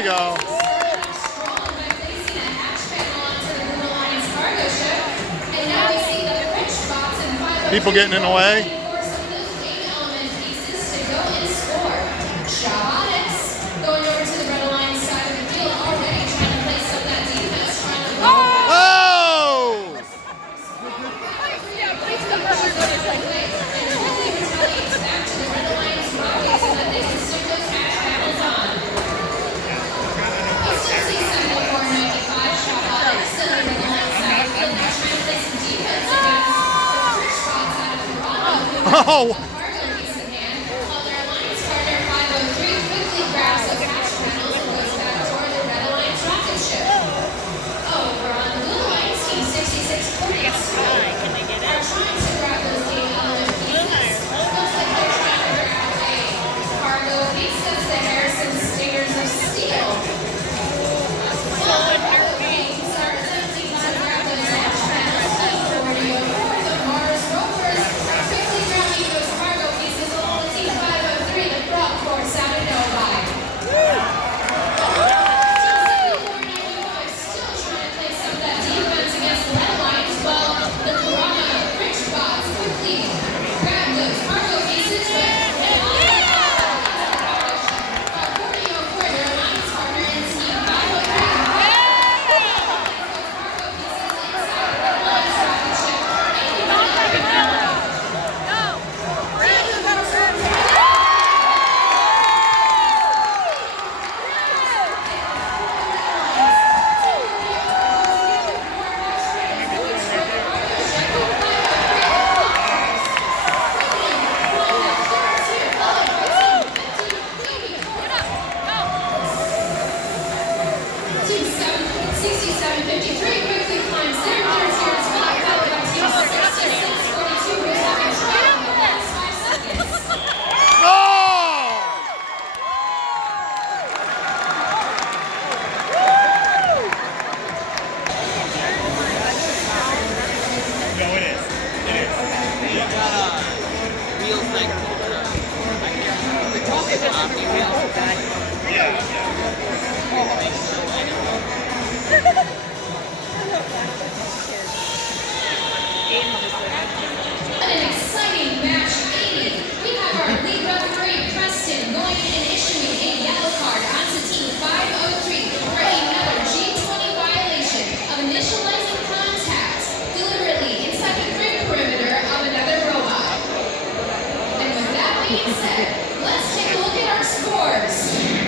we go. People getting in the way. Going over to the Red Alliance side of the field, already trying to place up that defense, trying to Oh! Oh! An exciting match, 80. We have our lead referee, Preston, going and issuing a yellow card onto Team 503 for another G20 violation of initializing contact deliberately inside the grid perimeter of another robot. And with that being said, let's take a look at our scores.